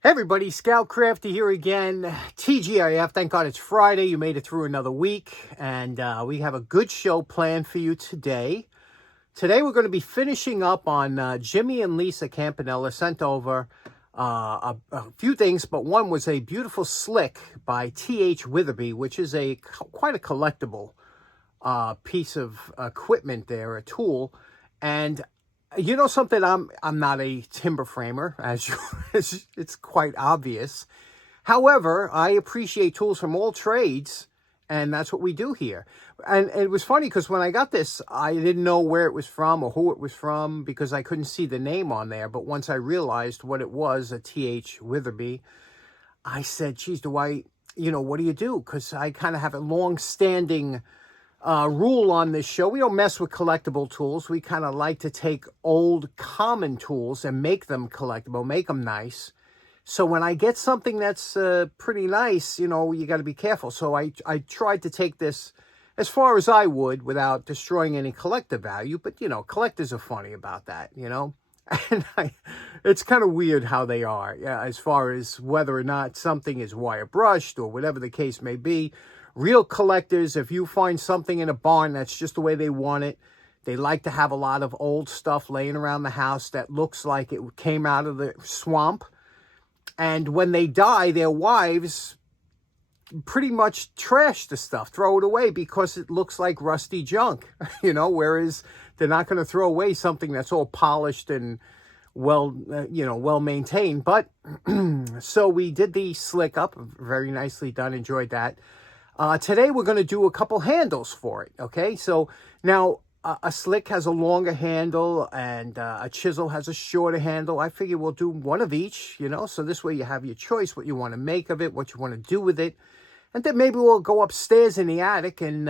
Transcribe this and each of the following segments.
Hey everybody, Scout Crafty here again. TGIF, thank God it's Friday. You made it through another week, and we have a good show planned for you today. Today we're going to be finishing up on Jimmy and Lisa Campanella sent over a few things, but one was a beautiful slick by T.H. Witherby, which is quite a collectible piece of equipment there, a tool. And you know something, I'm not a timber framer, as it's quite obvious. However, I appreciate tools from all trades, and that's what we do here. And it was funny because when I got this, I didn't know where it was from or who it was from because I couldn't see the name on there. But once I realized what it was, a T.H. Witherby, I said, geez, what do you do? Because I kind of have a long-standing rule on this show. We don't mess with collectible tools. We kind of like to take old common tools and make them collectible, make them nice. So when I get something that's pretty nice, you got to be careful. So I tried to take this as far as I would without destroying any collector value. But, collectors are funny about that, And it's kind of weird how they are, as far as whether or not something is wire brushed or whatever the case may be. Real collectors, if you find something in a barn that's just the way they want it, they like to have a lot of old stuff laying around the house that looks like it came out of the swamp. And when they die, their wives pretty much trash the stuff, throw it away because it looks like rusty junk, whereas they're not going to throw away something that's all polished and well maintained. But so we did the slick up, very nicely done, enjoyed that. Today we're going to do a couple handles for it, okay? So now a slick has a longer handle and a chisel has a shorter handle. I figure we'll do one of each, so this way you have your choice, what you want to make of it, what you want to do with it. And then maybe we'll go upstairs in the attic and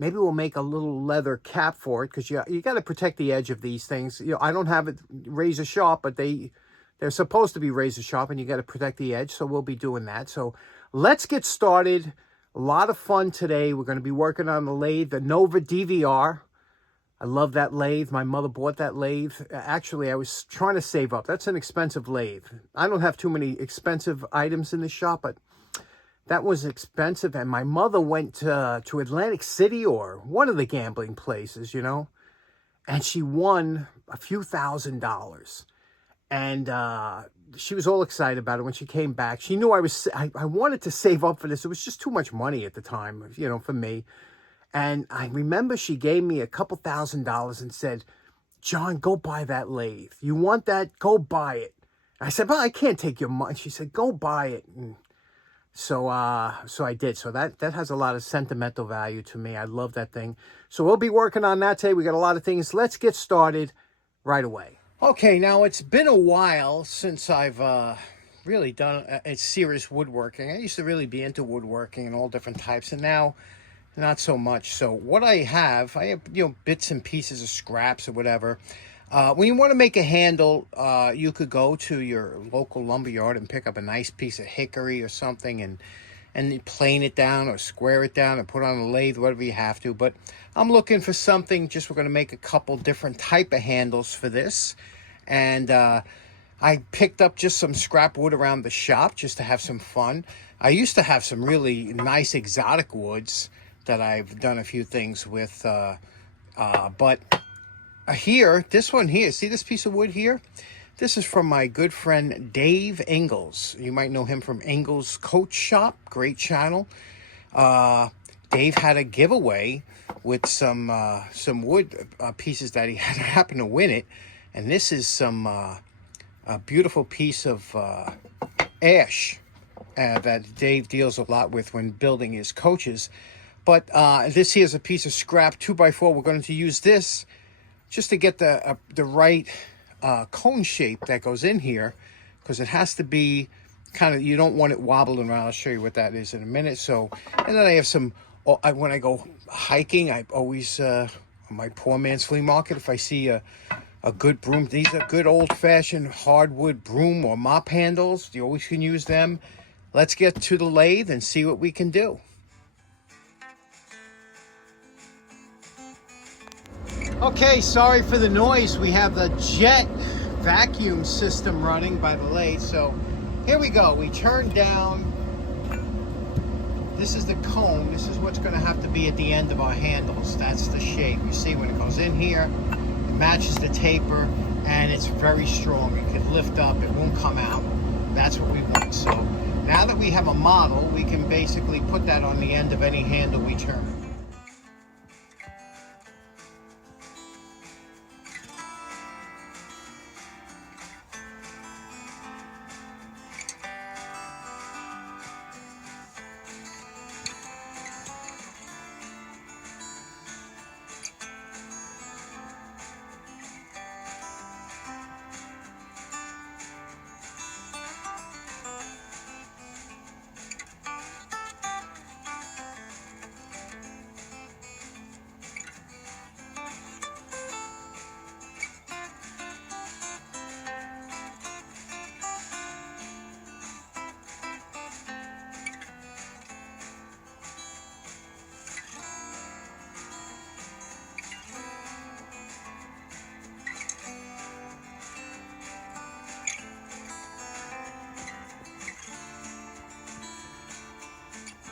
maybe we'll make a little leather cap for it because you got to protect the edge of these things. I don't have it razor sharp, but they're supposed to be razor sharp and you got to protect the edge, so we'll be doing that. So let's get started. A lot of fun today. We're going to be working on the lathe, the Nova DVR. I love that lathe. My mother bought that lathe. Actually, I was trying to save up. That's an expensive lathe. I don't have too many expensive items in the shop, but that was expensive. And my mother went to Atlantic City or one of the gambling places, and she won a few $1,000s. And she was all excited about it when she came back. She knew I wanted to save up for this. It was just too much money at the time, for me. And I remember she gave me a couple $1,000s and said, John, go buy that lathe. You want that? Go buy it. I said, well, I can't take your money. She said, go buy it. And so I did. So that has a lot of sentimental value to me. I love that thing. So we'll be working on that today. We got a lot of things. Let's get started right away. Okay, now it's been a while since I've really done a serious woodworking. I used to really be into woodworking and all different types, and now not so much. So what I have bits and pieces of scraps or whatever. When you want to make a handle, you could go to your local lumber yard and pick up a nice piece of hickory or something and plane it down or square it down and put on a lathe, whatever you have to. But I'm looking for something, we're going to make a couple different type of handles for this. And I picked up just some scrap wood around the shop just to have some fun. I used to have some really nice exotic woods that I've done a few things with. But here, this one here, see this piece of wood here? This is from my good friend Dave Ingalls. You might know him from Ingalls Coat Shop. Great channel. Dave had a giveaway with some wood pieces that he had happened to win it. And this is a beautiful piece of ash that Dave deals a lot with when building his coaches. But this here is a piece of scrap 2x4. We're going to use this just to get the right cone shape that goes in here, because it has to be kind of, you don't want it wobbling around. I'll show you what that is in a minute. So, and then I have some, when I go hiking, I always, on my poor man's flea market, if I see a good broom, these are good old-fashioned hardwood broom or mop handles. You always can use them. Let's get to the lathe and see what we can do. Okay, sorry for the noise. We have the jet vacuum system running by the lathe, so Here we go. We turn down. This is the cone. This is what's going to have to be at the end of our handles. That's the shape. You see when it goes in here, it matches the taper, and it's very strong. It can lift up. It won't come out. That's what we want. So now that we have a model, we can basically put that on the end of any handle we turn.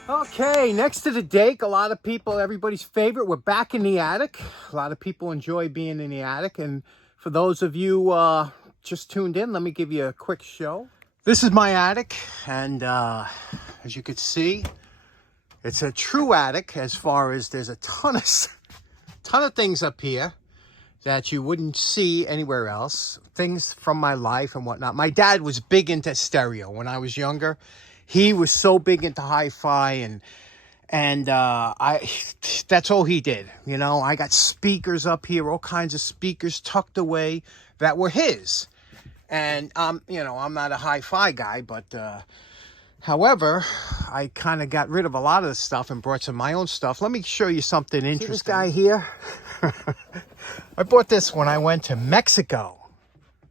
Okay, next to the dake, a lot of people, everybody's favorite, we're back in the attic. A lot of people enjoy being in the attic. And for those of you just tuned in, let me give you a quick show. This is my attic. And as you can see, it's a true attic as far as there's a ton of things up here that you wouldn't see anywhere else. Things from my life and whatnot. My dad was big into stereo when I was younger. He was so big into hi-fi, and that's all he did. You know, I got speakers up here, all kinds of speakers tucked away that were his. And you know, I'm not a hi-fi guy, but however, I kind of got rid of a lot of the stuff and brought some of my own stuff. Let me show you something interesting. See this guy here? I bought this when I went to Mexico.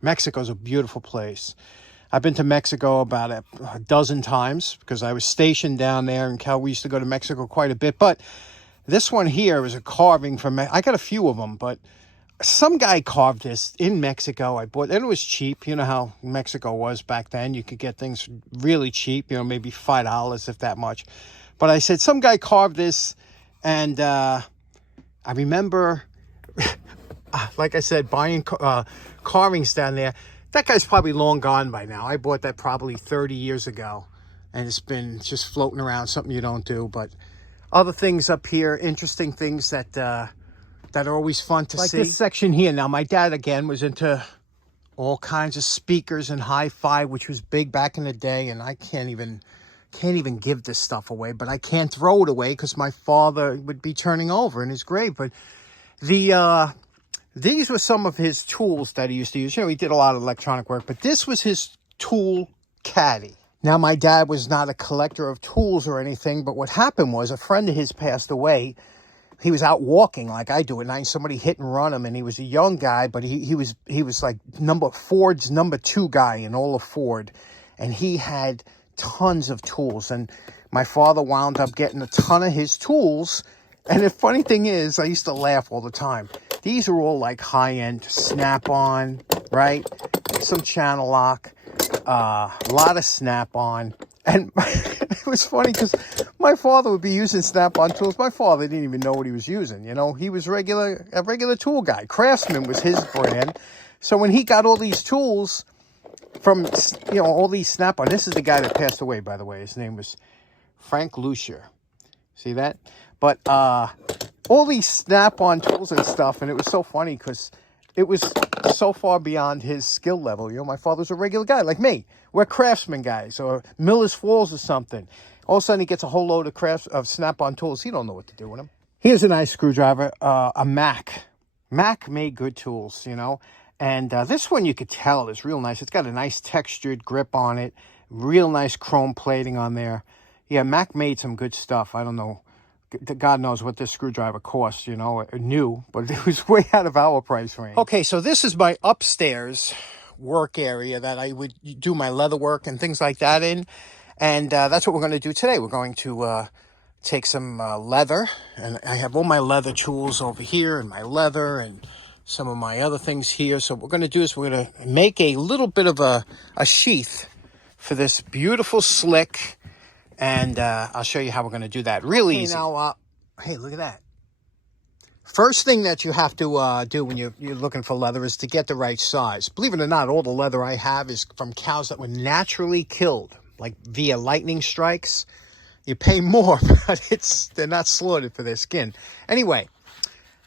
Mexico's a beautiful place. I've been to Mexico about a dozen times because I was stationed down there, and we used to go to Mexico quite a bit. But this one here is a carving from, I got a few of them, but some guy carved this in Mexico. I bought, and it was cheap. You know how Mexico was back then. You could get things really cheap, you know, maybe $5 if that much. But I said, some guy carved this, and I remember, like I said, buying carvings down there. That guy's probably long gone by now. I bought that probably 30 years ago, and it's been just floating around, something you don't do. But other things up here, interesting things that are always fun to see. Like this section here. Now, my dad, again, was into all kinds of speakers and hi-fi, which was big back in the day, and I can't even give this stuff away, but I can't throw it away because my father would be turning over in his grave. But these were some of his tools that he used to use. You know, he did a lot of electronic work, but this was his tool caddy. Now, my dad was not a collector of tools or anything, but what happened was a friend of his passed away. He was out walking like I do at night. Somebody hit and run him, and he was a young guy, but he was like Ford's number 2 guy in all of Ford, and he had tons of tools. And my father wound up getting a ton of his tools. And the funny thing is, I used to laugh all the time. These are all like high-end Snap-on, right? Some channel lock, a lot of Snap-on. And it was funny because my father would be using Snap-on tools. My father didn't even know what he was using. You know, he was a regular tool guy. Craftsman was his brand. So when he got all these tools from, you know, all these Snap-on. This is the guy that passed away, by the way. His name was Frank Lucier. See that? But all these Snap-on tools and stuff, and it was so funny because it was so far beyond his skill level. You know, my father's a regular guy like me. We're craftsman guys, or Miller's Falls or something. All of a sudden, he gets a whole load of Snap-on tools. He don't know what to do with them. Here's a nice screwdriver, a Mac. Mac made good tools, you know. And this one, you could tell, is real nice. It's got a nice textured grip on it. Real nice chrome plating on there. Yeah, Mac made some good stuff. I don't know. God knows what this screwdriver costs, you know, new, but it was way out of our price range. Okay, so this is my upstairs work area that I would do my leather work and things like that in. And that's what we're going to do today. We're going to take some leather, and I have all my leather tools over here, and my leather and some of my other things here. So what we're going to do is we're going to make a little bit of a sheath for this beautiful slick. And I'll show you how we're going to do that. Real easy. Now, hey, look at that. First thing that you have to do when you're looking for leather is to get the right size. Believe it or not, all the leather I have is from cows that were naturally killed, like via lightning strikes. You pay more, but they're not slaughtered for their skin. Anyway,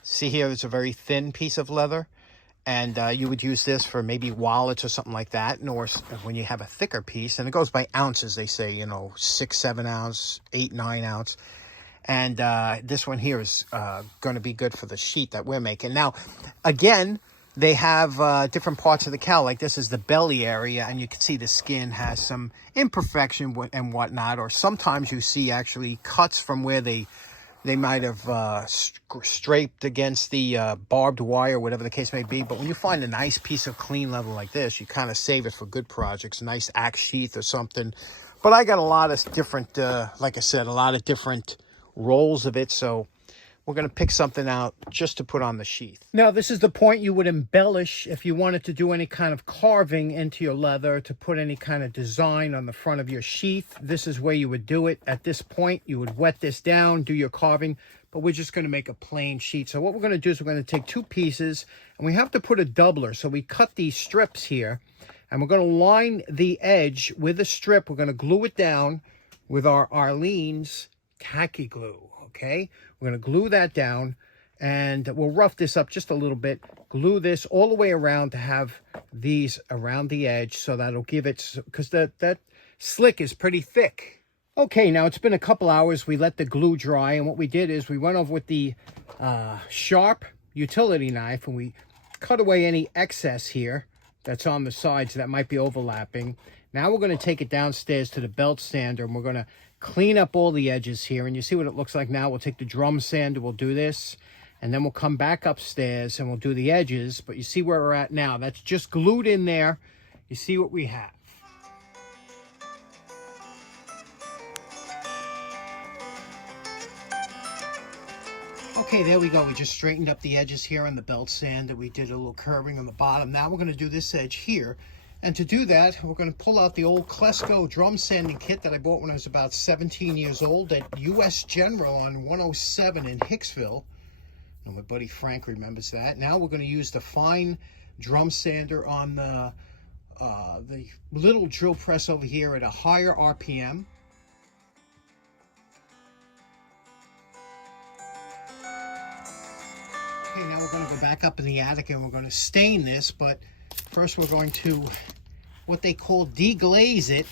see here, it's a very thin piece of leather. And you would use this for maybe wallets or something like that. Or when you have a thicker piece, and it goes by ounces, they say, you know, 6, 7 ounce, 8, 9 ounce. And this one here is going to be good for the sheet that we're making. Now, again, they have different parts of the cow. Like this is the belly area, and you can see the skin has some imperfection and whatnot. Or sometimes you see actually cuts from where they might have scraped against the barbed wire, whatever the case may be. But when you find a nice piece of clean leather like this, you kind of save it for good projects, a nice axe sheath or something. But I got a lot of different, like I said, a lot of different rolls of it, so we're going to pick something out just to put on the sheath. Now, this is the point you would embellish if you wanted to do any kind of carving into your leather, to put any kind of design on the front of your sheath. This is where you would do it. At this point, you would wet this down, do your carving, but we're just going to make a plain sheet. So what we're going to do is we're going to take 2 pieces, and we have to put a doubler. So we cut these strips here, and we're going to line the edge with a strip. We're going to glue it down with our Arlene's tacky glue. Okay, we're going to glue that down, and we'll rough this up just a little bit. Glue this all the way around to have these around the edge, so that'll give it, because that slick is pretty thick. Okay, now it's been a couple hours. We let the glue dry, and what we did is we went over with the sharp utility knife, and we cut away any excess here that's on the sides that might be overlapping. Now we're going to take it downstairs to the belt sander, and we're going to clean up all the edges here. And you see what it looks like now. We'll take the drum sander, we'll do this, and then we'll come back upstairs and we'll do the edges. But you see where we're at now. That's just glued in there. You see what we have. Okay, there we go. We just straightened up the edges here on the belt sander. We did a little curving on the bottom. Now we're going to do this edge here. And to do that, we're going to pull out the old Klesko drum sanding kit that I bought when I was about 17 years old at US General on 107 in Hicksville. And my buddy Frank remembers that. Now we're going to use the fine drum sander on the little drill press over here at a higher RPM. Okay, now we're going to go back up in the attic and we're going to stain this, but first we're going to what they call deglaze it.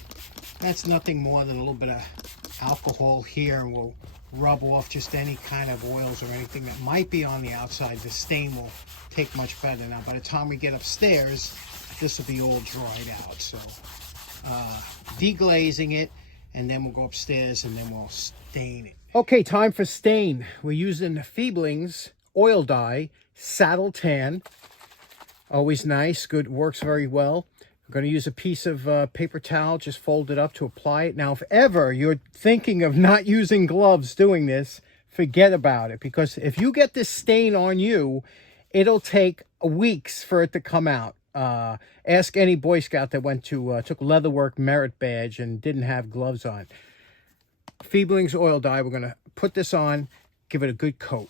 That's nothing more than a little bit of alcohol here, and we'll rub off just any kind of oils or anything that might be on the outside. The stain will take much better. Now by the time we get upstairs, this will be all dried out. So deglazing it, and then we'll go upstairs and then we'll stain it. Okay, time for stain. We're using Feebling's oil dye saddle tan. Always nice, good, works very well. I'm going to use a piece of paper towel, just fold it up to apply it. Now, if ever you're thinking of not using gloves doing this, forget about it. Because if you get this stain on you, it'll take weeks for it to come out. Ask any Boy Scout that went to, took Leatherwork Merit Badge and didn't have gloves on. Feebling's oil dye, we're going to put this on, give it a good coat.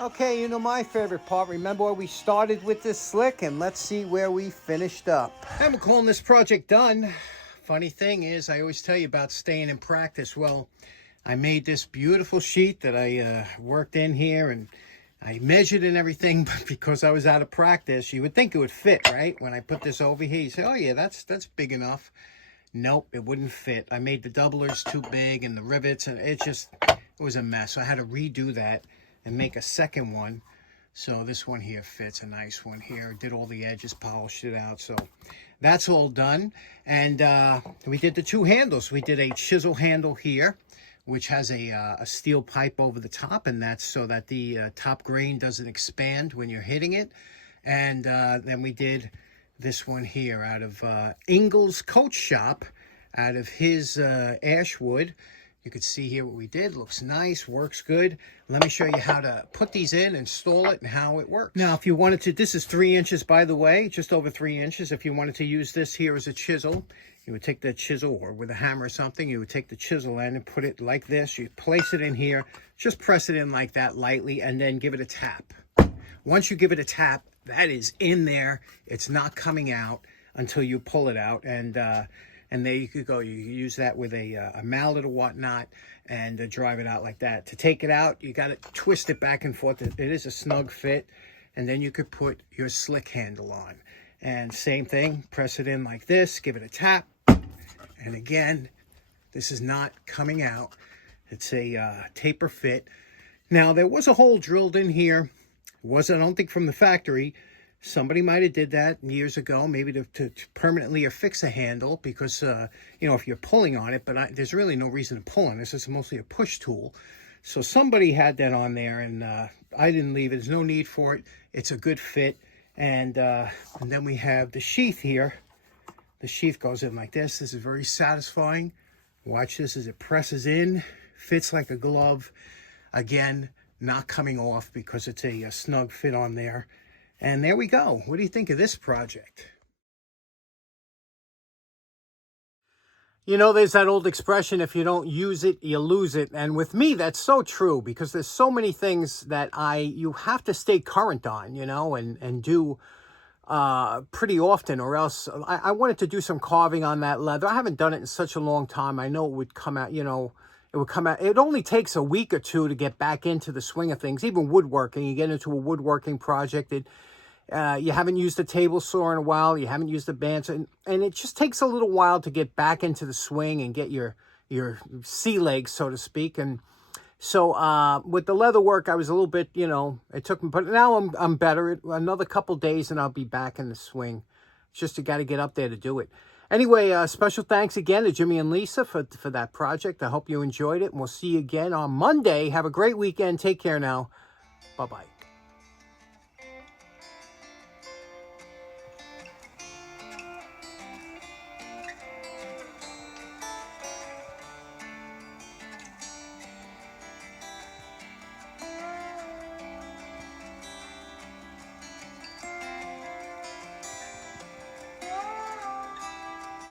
Okay, you know my favorite part. Remember where we started with this slick, and let's see where we finished up. I'm calling this project done. Funny thing is, I always tell you about staying in practice. Well, I made this beautiful sheet that I worked in here, and I measured and everything, but because I was out of practice, you would think it would fit, right? When I put this over here, you say, oh yeah, that's big enough. Nope, it wouldn't fit. I made the doublers too big and the rivets, and it was a mess. So I had to redo that and make a second one. So this one here fits, a nice one here. Did all the edges, polished it out. So that's all done. And we did the 2 handles. We did a chisel handle here, which has a steel pipe over the top, and that's so that the top grain doesn't expand when you're hitting it. And then we did this one here out of Ingalls Coach Shop, out of his Ashwood. You can see here what we did. Looks nice, works good. Let me show you how to put these in, install it, and how it works. Now, if you wanted to, this is 3 inches, by the way, just over 3 inches. If you wanted to use this here as a chisel, you would take the chisel, or with a hammer or something, you would take the chisel end and put it like this. You place it in here, just press it in like that lightly, and then give it a tap. Once you give it a tap, that is in there. It's not coming out until you pull it out, and there you could go. You use that with a mallet or whatnot and drive it out like that. To take it out, you got to twist it back and forth. It is a snug fit, and then you could put your slick handle on. And same thing, press it in like this, give it a tap, and again, this is not coming out. It's a taper fit. Now, there was a hole drilled in here. It wasn't, I don't think, from the factory. Somebody might have did that years ago, maybe to permanently affix a handle, because, you know, if you're pulling on it, but there's really no reason to pull on this. It's mostly a push tool. So somebody had that on there, and I didn't leave it. There's no need for it. It's a good fit. And then we have the sheath here. The sheath goes in like this. This is very satisfying. Watch this as it presses in. Fits like a glove. Again, not coming off because it's a snug fit on there. And there we go. What do you think of this project? You know, there's that old expression, if you don't use it, you lose it. And with me, that's so true, because there's so many things that you have to stay current on, you know, and do pretty often, or else I wanted to do some carving on that leather. I haven't done it in such a long time. I know it would come out, you know, it would come out. It only takes a week or two to get back into the swing of things. Even woodworking, you get into a woodworking project, you haven't used a table saw in a while, you haven't used a bandsaw, and it just takes a little while to get back into the swing and get your sea legs, so to speak. And so with the leather work, I was a little bit, you know, it took me, but now I'm better. Another couple days and I'll be back in the swing. It's just you got to get up there to do it. Anyway, special thanks again to Jimmy and Lisa for that project. I hope you enjoyed it, and we'll see you again on Monday. Have a great weekend. Take care now. Bye-bye.